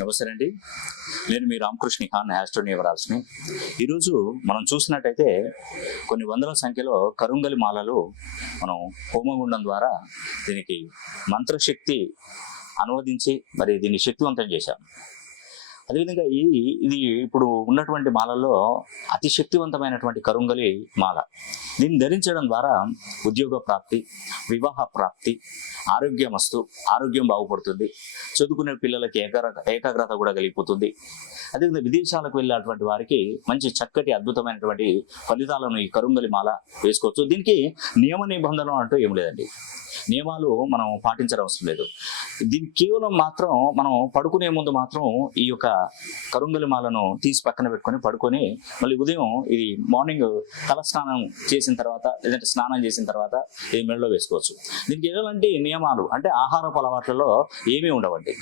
నమస్తే అండి. నేను మీ రామకృష్ణ ఖాన్ యాస్ట్రోనివరాల్స్ని. ఈరోజు మనం చూసినట్టయితే కొన్ని వందల సంఖ్యలో కరుంగలి మాలలు మనం హోమగుండం ద్వారా దీనికి మంత్రశక్తి అనువదించి మరి దీన్ని శక్తివంతం చేశాం. అదేవిధంగా ఇది ఇప్పుడు ఉన్నటువంటి మాలల్లో అతి శక్తివంతమైనటువంటి కరుంగలి మాల. దీన్ని ధరించడం ద్వారా ఉద్యోగ ప్రాప్తి, వివాహ ప్రాప్తి, ఆరోగ్యం బాగుపడుతుంది, చదువుకునే పిల్లలకి ఏకాగ్రత కూడా కలిగిపోతుంది. అదేవిధంగా విదేశాలకు వెళ్ళేటువంటి వారికి మంచి చక్కటి అద్భుతమైనటువంటి ఫలితాలను ఈ కరుంగలి మాల వేసుకోవచ్చు. దీనికి నియమ నిబంధనలు అంటూ ఏం లేదండి, నియమాలు మనం పాటించడం అవసరం లేదు. దీనికి కేవలం మాత్రం మనం పడుకునే ముందు మాత్రం ఈ యొక్క కరుంగలి మాలను తీసి పక్కన పెట్టుకొని పడుకొని మళ్ళీ ఉదయం ఇది మార్నింగ్ తల స్నానం చేసిన తర్వాత లేదంటే స్నానం చేసిన తర్వాత ఈ మెడలో వేసుకోవచ్చు. దీనికి ఎలాంటి నియమాలు అంటే ఆహారపు అలవాట్లలో ఏమీ ఉండవండి.